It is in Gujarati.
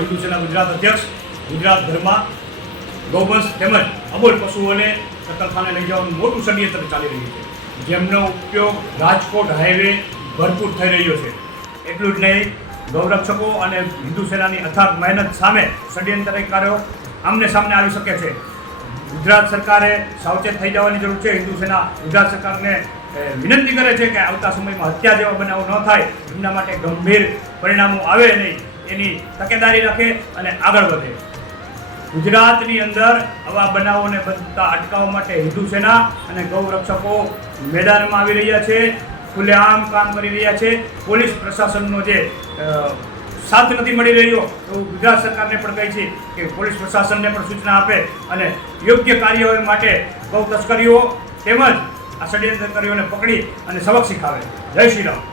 હિન્દુ સેના ગુજરાત અધ્યક્ષ, ગુજરાત ધર્મા ગૌવંશ તેમજ અબોલ પશુઓને કતલખાને લઈ જવાનું મોટું ષડયંત્ર ચાલી રહ્યું છે. જેમનો ઉપયોગ રાજકોટ હાઈવે ભરપૂર થઈ રહ્યો છે. એટલું જ નહીં, ગૌરક્ષકો અને હિન્દુ સેનાની અથાગ મહેનત સામે ષડયંત્રકારો આમને સામને આવી શકે છે. ગુજરાત સરકારે સાવચેત થઈ જવાની જરૂર છે. હિન્દુ સેના, ગુજરાત સરકારને વિનંતી કરે છે કે આવતા સમયમાં હત્યા જેવા બનાવો ન થાય. એમના માટે ગંભીર પરિણામો આવે નહીં. એની તકેદારી રાખે અને આગળ વધે. ગુજરાતની અંદર આવા બનાવોને બનતા અટકાવવા માટે હિન્દુ સેના અને ગૌરક્ષકો મેદાનમાં આવી રહ્યા છે, ખુલ્લેઆમ કામ કરી રહ્યા છે. પોલીસ પ્રશાસનનો જે સાથ નથી મળી રહ્યો એવું ગુજરાત સરકારને પણ કહી છે કે પોલીસ પ્રશાસનને પણ સૂચના આપે અને યોગ્ય કાર્યવાહી માટે ગૌ તસ્કરીઓ તેમજ આ ષડયંત્રકારીઓને પકડી અને સબક શીખાવે. જય શ્રી રામ.